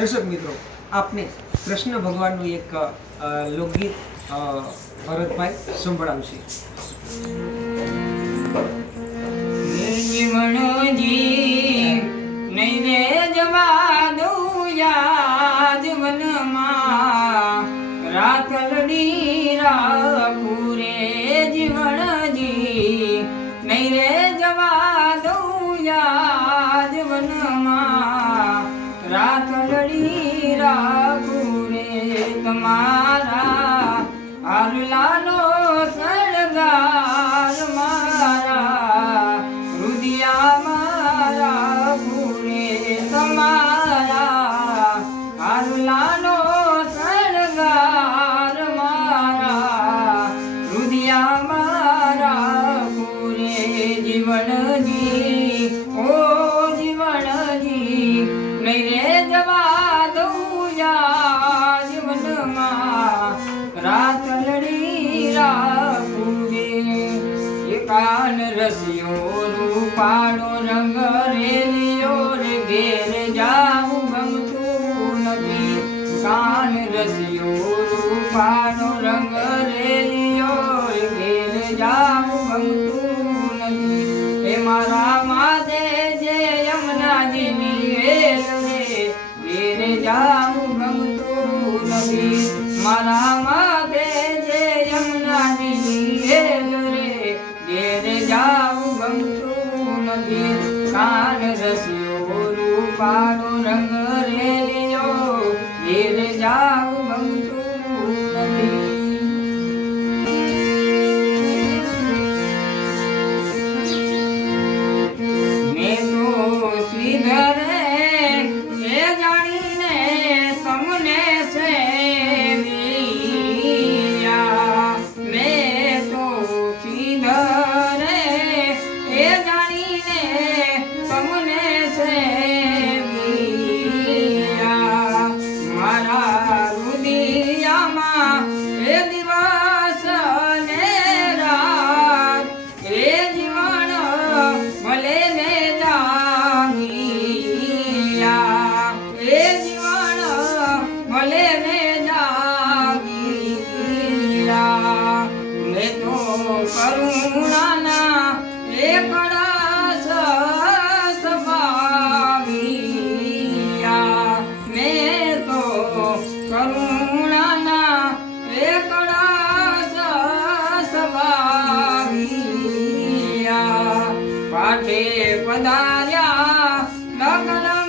દર્શક મિત્રો, આપને કૃષ્ણ ભગવાનનું એક લોકગીત ભરતભાઈ સંભળાવશે. જીવનજી નહીં રે જવા દઉં યાદ રે તમારા આરલાનો સળગાર મારા, રુદિયા મારા પૂરે તમારા, આરલાનો સળગાર મારા, રુદિયા મારા પૂરે જીવનજી ઓ જીવનજી નહીં રે જવા કાન રસિયો રૂપાળો રંગ રેલિયો રે ઘેર જાઉં ગમતું નથી કાન રસિયો રૂપાળો રંગ રેલિયો રે ઘેર જાઉં ગમતું નથી એ મારા માથે જે યમુનાજીની વેલ રે ઘેર જાઉં ગમતું નથી મારા જાઉં ભલે ને જાગીરા મે તો કરુણાના એકડા સસ ભાવિયા મે તો કરુણાના એકડા સસ ભાવિયા પાઠે પધાર્યા લગ્ન